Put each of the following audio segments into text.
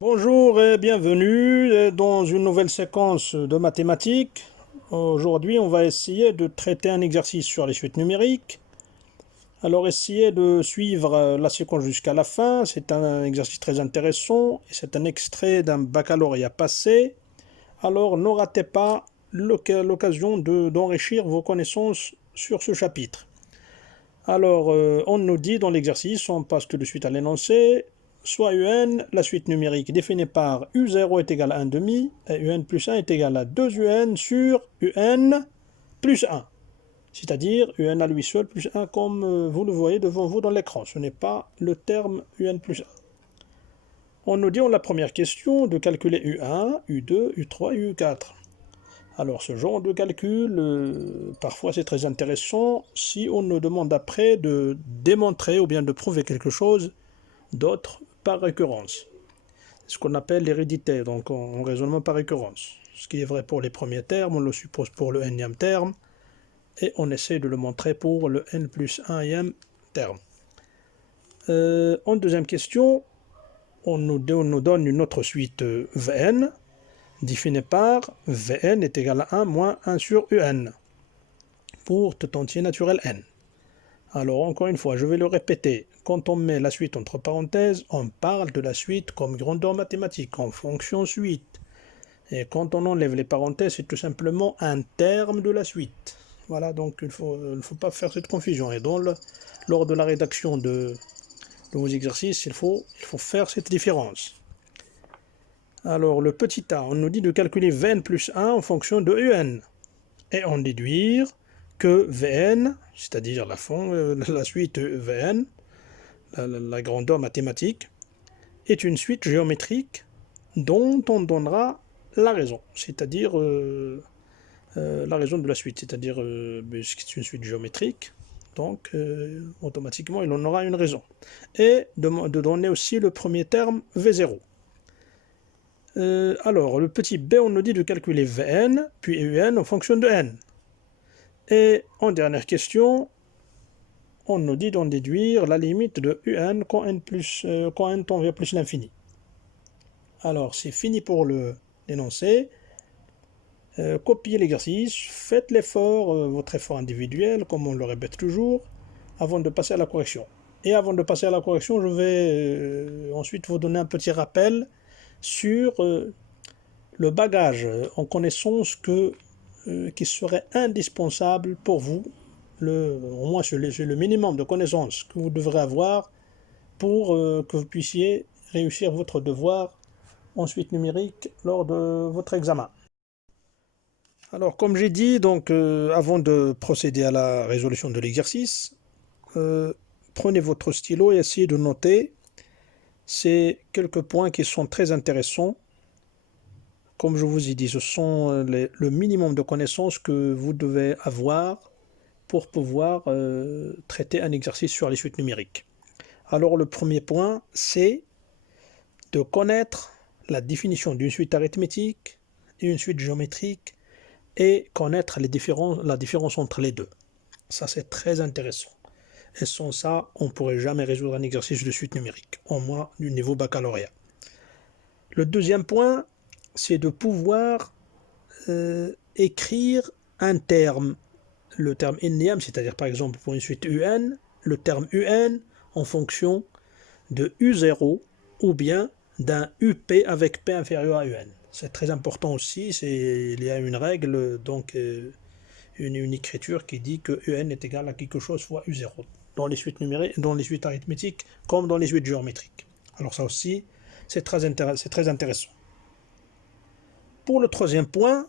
Bonjour et bienvenue dans une nouvelle séquence de mathématiques. Aujourd'hui, on va essayer de traiter un exercice sur les suites numériques. Alors, essayez de suivre la séquence jusqu'à la fin. C'est un exercice très intéressant et c'est un extrait d'un baccalauréat passé. Alors, ne ratez pas l'occasion d'enrichir vos connaissances sur ce chapitre. Alors, on nous dit dans l'exercice, on passe tout de suite à l'énoncé, soit UN, la suite numérique définie par U0 est égal à 1 demi, et UN plus 1 est égal à 2 UN sur UN plus 1. C'est-à-dire UN à lui seul plus 1 comme vous le voyez devant vous dans l'écran. Ce n'est pas le terme UN plus 1. On nous dit en la première question de calculer U1, U2, U3 et U4. Alors ce genre de calcul, parfois c'est très intéressant si on nous demande après de démontrer ou bien de prouver quelque chose d'autre par récurrence. C'est ce qu'on appelle l'hérédité, donc en raisonnement par récurrence. Ce qui est vrai pour les premiers termes, on le suppose pour le nème terme, et on essaie de le montrer pour le n plus 1e terme. En deuxième question, on nous donne une autre suite Vn, définie par Vn est égal à 1 moins 1 sur Un, pour tout entier naturel n. Alors encore une fois, je vais le répéter, quand on met la suite entre parenthèses, on parle de la suite comme grandeur mathématique, en fonction suite. Et quand on enlève les parenthèses, c'est tout simplement un terme de la suite. Voilà, donc il ne faut pas faire cette confusion. Et lors de la rédaction de vos exercices, il faut faire cette différence. Alors le petit a, on nous dit de calculer Vn plus 1 en fonction de Un. Et en déduire que Vn, c'est-à-dire la suite Vn, la grandeur mathématique, est une suite géométrique dont on donnera la raison, c'est-à-dire la raison de la suite, c'est-à-dire c'est une suite géométrique, donc automatiquement il en aura une raison. Et de donner aussi le premier terme V0. Alors, le petit b, on nous dit de calculer Vn, puis Un en fonction de n. Et en dernière question, on nous dit d'en déduire la limite de Un quand n tend vers plus l'infini. Alors, c'est fini pour l'énoncé. Copiez l'exercice, faites l'effort, votre effort individuel, comme on le répète toujours, avant de passer à la correction. Et avant de passer à la correction, je vais ensuite vous donner un petit rappel sur le bagage en connaissance qui serait indispensable pour vous, au moins c'est le minimum de connaissances que vous devrez avoir pour que vous puissiez réussir votre devoir en suite numérique lors de votre examen. Alors comme j'ai dit, donc avant de procéder à la résolution de l'exercice, prenez votre stylo et essayez de noter ces quelques points qui sont très intéressants. Comme je vous ai dit, ce sont le minimum de connaissances que vous devez avoir pour pouvoir traiter un exercice sur les suites numériques. Alors le premier point, c'est de connaître la définition d'une suite arithmétique et une suite géométrique et connaître la différence entre les deux. Ça, c'est très intéressant. Et sans ça, on ne pourrait jamais résoudre un exercice de suite numérique, au moins du niveau baccalauréat. Le deuxième point, c'est de pouvoir écrire un terme, le terme nème, c'est-à-dire par exemple pour une suite UN, le terme UN en fonction de U0 ou bien d'un UP avec P inférieur à UN. C'est très important aussi, il y a une règle, donc une écriture qui dit que UN est égal à quelque chose fois U0 dans les suites numériques, dans les suites arithmétiques comme dans les suites géométriques. Alors ça aussi, c'est très intéressant. Pour le troisième point,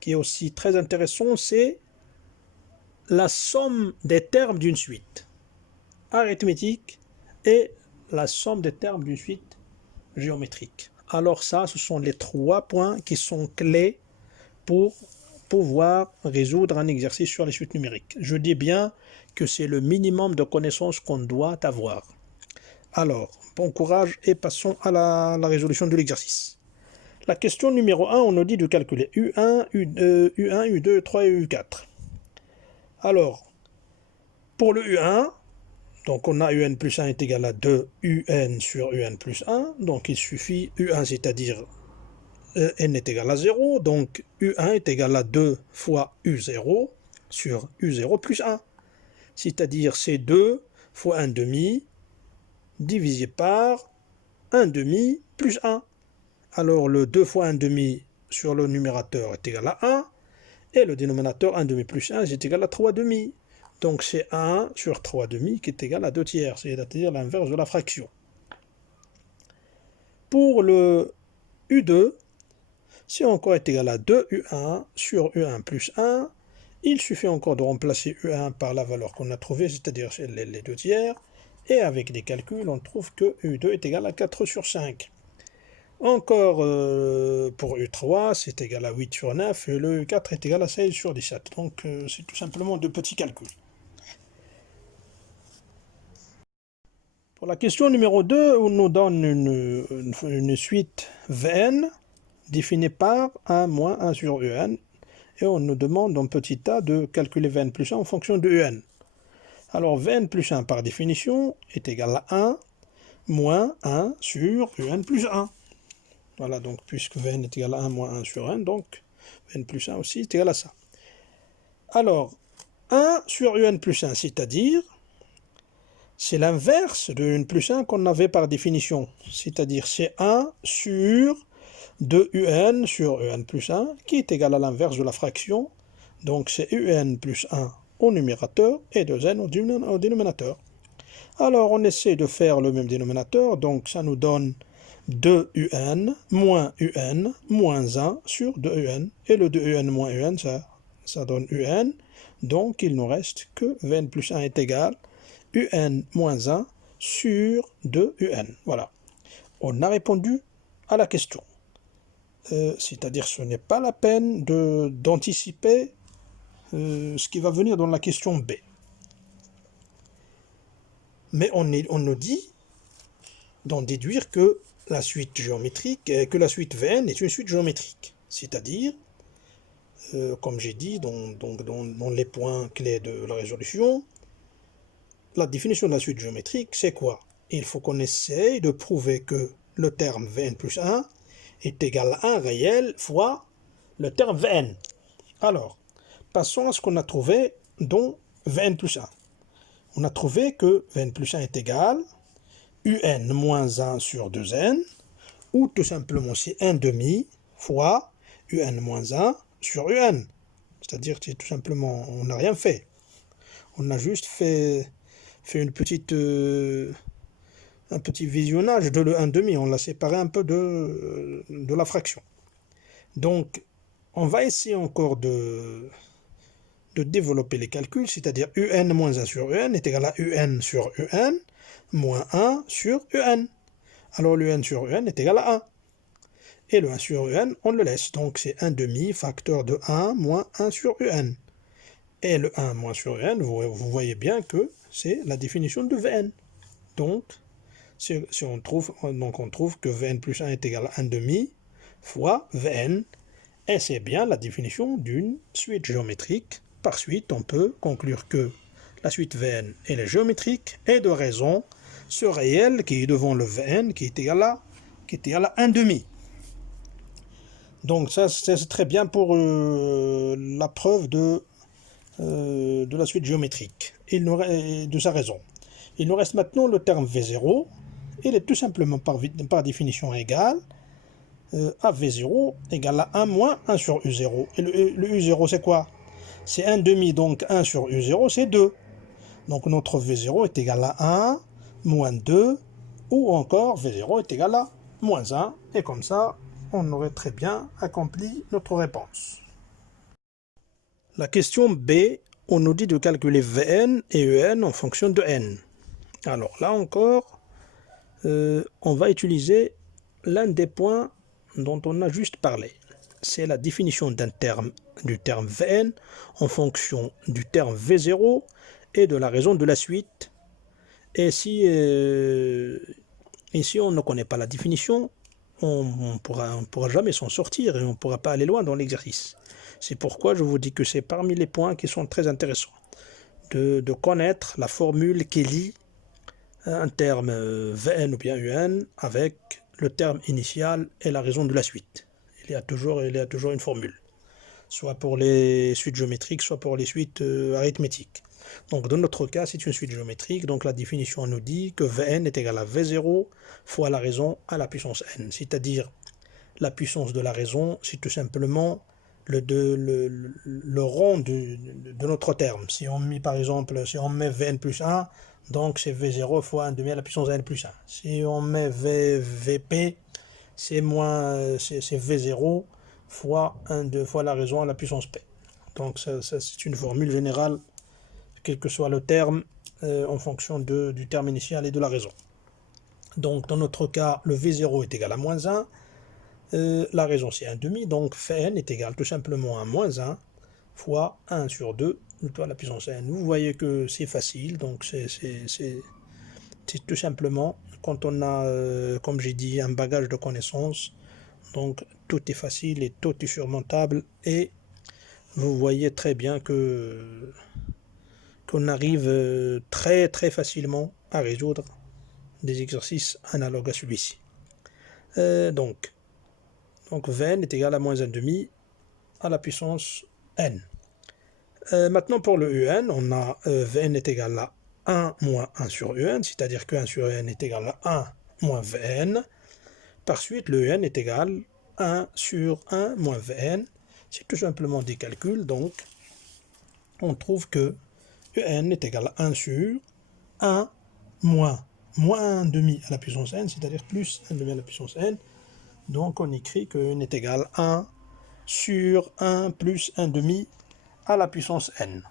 qui est aussi très intéressant, c'est la somme des termes d'une suite arithmétique et la somme des termes d'une suite géométrique. Alors ça, ce sont les trois points qui sont clés pour pouvoir résoudre un exercice sur les suites numériques. Je dis bien que c'est le minimum de connaissances qu'on doit avoir. Alors, bon courage et passons à la résolution de l'exercice. La question numéro 1, on nous dit de calculer U1, U2, U2, U3 et U4. Alors, pour le U1, Donc on a un plus 1 est égal à 2 un sur un plus 1. Donc il suffit un, c'est-à-dire n est égal à 0. Donc u1 est égal à 2 fois u0 sur u0 plus 1. C'est-à-dire c'est 2 fois 1 demi divisé par 1 demi plus 1. Alors le 2 fois 1 demi sur le numérateur est égal à 1. Et le dénominateur 1 demi plus 1 est égal à 3 demi. Donc c'est 1 sur 3 demi qui est égal à 2 tiers, c'est-à-dire l'inverse de la fraction. Pour le U2, c'est encore est égal à 2U1 sur U1 plus 1. Il suffit encore de remplacer U1 par la valeur qu'on a trouvée, c'est-à-dire les 2 tiers. Et avec des calculs, on trouve que U2 est égal à 4 sur 5. Encore pour U3, c'est égal à 8 sur 9 et le U4 est égal à 16 sur 17. Donc c'est tout simplement de petits calculs. Pour la question numéro 2, on nous donne une suite Vn définie par 1 moins 1 sur Un et on nous demande en petit a de calculer Vn plus 1 en fonction de Un. Alors Vn plus 1 par définition est égal à 1 moins 1 sur Un plus 1. Voilà, donc puisque Vn est égal à 1 moins 1 sur 1, donc Vn plus 1 aussi est égal à ça. Alors, 1 sur Un plus 1, c'est-à-dire, c'est l'inverse de Un plus 1 qu'on avait par définition. C'est-à-dire, c'est 1 sur 2Un sur Un plus 1, qui est égal à l'inverse de la fraction. Donc, c'est Un plus 1 au numérateur et 2n au dénominateur. Alors, on essaie de faire le même dénominateur, donc ça nous donne 2Un moins Un moins 1 sur 2Un. Et le 2Un moins Un, ça donne Un. Donc, il nous reste que Vn plus 1 est égal à Un moins 1 sur 2Un. Voilà. On a répondu à la question. C'est-à-dire ce n'est pas la peine d'anticiper ce qui va venir dans la question B. Mais on nous dit d'en déduire que la suite géométrique, que la suite Vn est une suite géométrique. C'est-à-dire, comme j'ai dit dans les points clés de la résolution, la définition de la suite géométrique, c'est quoi? Il faut qu'on essaye de prouver que le terme Vn plus 1 est égal à 1 réel fois le terme Vn. Alors, passons à ce qu'on a trouvé dans Vn plus 1. On a trouvé que Vn plus 1 est égal à Un moins 1 sur 2n, ou tout simplement c'est 1 demi fois Un moins 1 sur Un. C'est-à-dire que tout simplement, on n'a rien fait. On a juste fait un petit visionnage de le 1 demi. On l'a séparé un peu de la fraction. Donc, on va essayer encore de développer les calculs, c'est-à-dire Un moins 1 sur Un est égal à Un sur Un moins 1 sur Un. Alors le 1 sur Un est égal à 1. Et le 1 sur Un, on le laisse. Donc c'est 1 demi facteur de 1 moins 1 sur Un. Et le 1 moins sur Un, vous voyez bien que c'est la définition de Vn. Donc, si on trouve que Vn plus 1 est égal à 1 demi fois Vn. Et c'est bien la définition d'une suite géométrique. Par suite, on peut conclure que la suite Vn elle est géométrique et de raison ce réel qui est devant le Vn qui est égal à 1 demi. Donc ça c'est très bien pour la preuve de la suite géométrique et de sa raison. Il nous reste maintenant le terme V0. Il est tout simplement par définition égal à V0 égale à 1 moins 1 sur U0. Et le U0 c'est quoi? C'est 1 demi, donc 1 sur U0 c'est 2. Donc notre V0 est égal à 1 moins 2, ou encore V0 est égal à moins 1. Et comme ça, on aurait très bien accompli notre réponse. La question B, on nous dit de calculer Vn et En en fonction de n. Alors là encore, on va utiliser l'un des points dont on a juste parlé. C'est la définition du terme Vn en fonction du terme V0 et de la raison de la suite. Et si on ne connaît pas la définition, on ne pourra jamais s'en sortir et on ne pourra pas aller loin dans l'exercice. C'est pourquoi je vous dis que c'est parmi les points qui sont très intéressants. De connaître la formule qui lie un terme Vn ou bien Un avec le terme initial et la raison de la suite. Il y a toujours une formule, soit pour les suites géométriques, soit pour les suites arithmétiques. Donc dans notre cas, c'est une suite géométrique, donc la définition nous dit que Vn est égal à V0 fois la raison à la puissance n, c'est-à-dire la puissance de la raison, c'est tout simplement le rond de notre terme. Si on met par exemple, si on met Vn plus 1, donc c'est V0 fois 1 demi à la puissance n plus 1. Si on met Vp, c'est V0 fois 2 fois la raison à la puissance p. Donc ça c'est une formule générale, quel que soit le terme, en fonction du terme initial et de la raison. Donc dans notre cas, le V0 est égal à moins 1. La raison c'est 1 demi, donc Vn est égal tout simplement à moins 1 fois 1 sur 2 à la puissance n. Vous voyez que c'est facile, donc c'est tout simplement quand on a, comme j'ai dit, un bagage de connaissances, donc tout est facile et tout est surmontable, et vous voyez très bien qu'on arrive très très facilement à résoudre des exercices analogues à celui-ci. Donc Vn est égal à moins 1 demi à la puissance n. Maintenant pour le Un, on a Vn est égal à 1 moins 1 sur Un, c'est-à-dire que 1 sur Un est égal à 1 moins Vn. Par suite, le Un est égal à 1 sur 1 moins Vn. C'est tout simplement des calculs, donc on trouve que Un est égal à 1 sur 1 moins 1 demi à la puissance n, c'est-à-dire plus 1 demi à la puissance n. Donc on écrit que n est égal à 1 sur 1 plus 1 demi à la puissance n.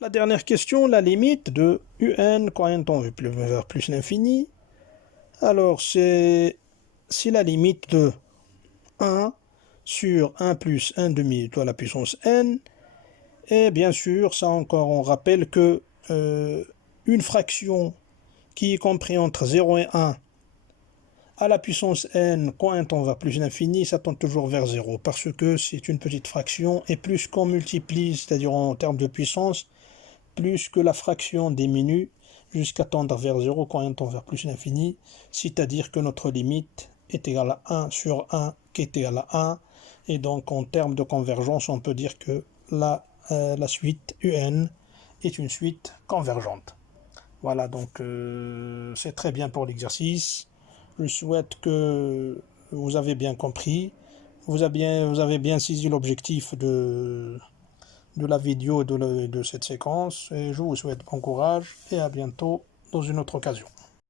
La dernière question, la limite de Un quand on veut vers plus l'infini. Alors c'est la limite de 1 sur 1 plus 1 demi à la puissance n. Et bien sûr, ça encore, on rappelle que une fraction qui est comprise entre 0 et 1 à la puissance n, quand on va plus l'infini, ça tend toujours vers 0, parce que c'est une petite fraction, et plus qu'on multiplie, c'est-à-dire en termes de puissance, plus que la fraction diminue, jusqu'à tendre vers 0 quand on tend vers plus l'infini, c'est-à-dire que notre limite est égale à 1 sur 1, qui est égal à 1, et donc en termes de convergence, on peut dire que la suite Un est une suite convergente. Voilà, donc c'est très bien pour l'exercice. Je souhaite que vous avez bien compris, vous avez bien saisi l'objectif de la vidéo de cette séquence, et je vous souhaite bon courage et à bientôt dans une autre occasion.